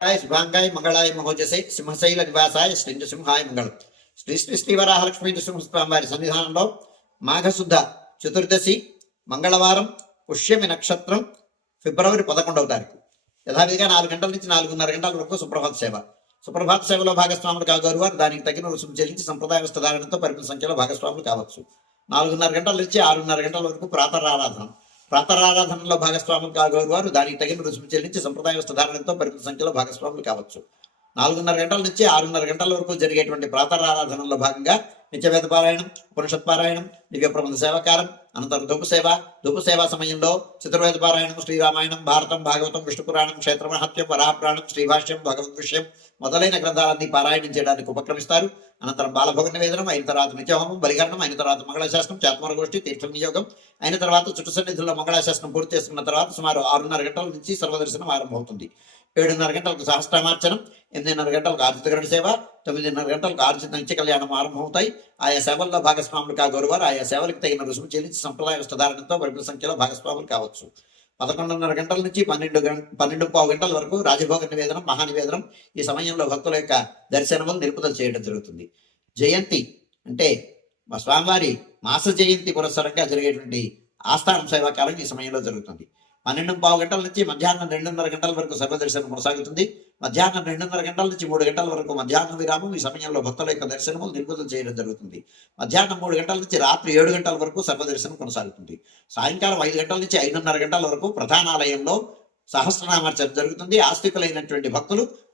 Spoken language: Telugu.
హాయ్ శుభాంగాయ మంగళాయ మహోజసై సింహశైల నివాసాయ శ్రీ సింహాయ మంగళం శ్రీ శ్రీ శ్రీ వరాహలక్ష్మీ నృసింహస్వామి వారి సన్నిధానంలో మాఘశుద్ధ చతుర్దశి మంగళవారం పుష్యమి నక్షత్రం ఫిబ్రవరి పదకొండవ తారీఖు యథావిధిగా నాలుగు గంటల నుంచి నాలుగున్నర గంటల వరకు సుప్రభాత సేవ సుప్రభాత సేవలో భాగస్వాములు కాగోరు వారు దానికి తగిన రుసుము చెల్లించి సంప్రదాయ వస్త్రధారణతో పరిమిత సంఖ్యలో భాగస్వాములు కావచ్చు నాలుగున్నర గంటల నుంచి ఆరున్నర గంటల వరకు ప్రాతరారాధన ప్రాతరారాధనలో భాగస్వాములు కాగోరు వారు. దానికి తగిన రుసుము చెల్లించి సంప్రదాయ వస్త్రధారణతో పరిమిత సంఖ్యలో భాగస్వాములు కావచ్చు. నాలుగున్నర గంటల నుంచి ఆరున్నర గంటల వరకు జరిగేటువంటి ప్రాతరారాధనలో భాగంగా నిత్యవేద పారాయణం ఉపనిషత్ పారాయణం దివ్య ప్రబంధ సేవకారం అనంతరం ధూపు సేవ ధూపు సేవా సమయంలో చతుర్వేద పారాయణం శ్రీరామాయణం భారతం భాగవతం విష్ణు పురాణం క్షేత్ర మహత్యం వరాపురాణం శ్రీభాష్యం భగవద్ విషయం మొదలైన గ్రంథాలన్నీ పారాయణం చేయడానికి ఉపక్రమిస్తారు అనంతరం బాలభోగ నివేదనం అయిన తర్వాత నిత్యహోమం బలికరణం అయిన తర్వాత మంగళశాస్త్రం చాత్మర గోష్ఠి తీర్థం నియోగం అయిన తర్వాత చుట్టు సన్నిధుల్లో మంగళశాస్త్రం పూర్తి చేసుకున్న తర్వాత సుమారు ఆరున్నర గంటల నుంచి సర్వదర్శనం ఆరంభమవుతుంది ఏడున్నర గంటలకు సహస్రమార్చనం ఎనిమిదిన్నర గంటలకు ఆర్జితగరణ సేవ తొమ్మిదిన్నర గంటలకు ఆర్జిత నిత్య కళ్యాణం ఆరంభమవుతాయి ఆయా సేవల్లో భాగస్వాములు కాగోరువారు ఆయా సేవలకు తగిన రుసుము చెల్లించి సంప్రదాయ వస్త్రధారణతో పరిమిత సంఖ్యలో భాగస్వాములు కావచ్చు. పదకొండున్నర గంటల నుంచి పన్నెండు గంట పన్నెండు పావు గంటల వరకు రాజభోగ నివేదనం మహానివేదనం ఈ సమయంలో భక్తుల యొక్క దర్శనములు నిలుపుదల చేయడం జరుగుతుంది. జయంతి అంటే మా స్వామివారి మాస జయంతి పురస్సరంగా జరిగేటువంటి ఆస్థానం సేవాకాలం ఈ సమయంలో జరుగుతుంది. పన్నెండు పావు గంటల నుంచి మధ్యాహ్నం రెండున్నర గంటల వరకు సర్వదర్శనం కొనసాగుతుంది. మధ్యాహ్నం రెండున్నర గంటల నుంచి మూడు గంటల వరకు మధ్యాహ్న విరామం ఈ సమయంలో భక్తుల యొక్క దర్శనము నిలుపుదల చేయడం జరుగుతుంది. మధ్యాహ్నం మూడు గంటల నుంచి రాత్రి ఏడు గంటల వరకు సర్వదర్శనం కొనసాగుతుంది. సాయంకాలం ఐదు గంటల నుంచి ఐదున్నర గంటల వరకు ప్రధానాలయంలో సహస్రనామార్చన జరుగుతుంది. ఆస్తికులైనటువంటి భక్తులు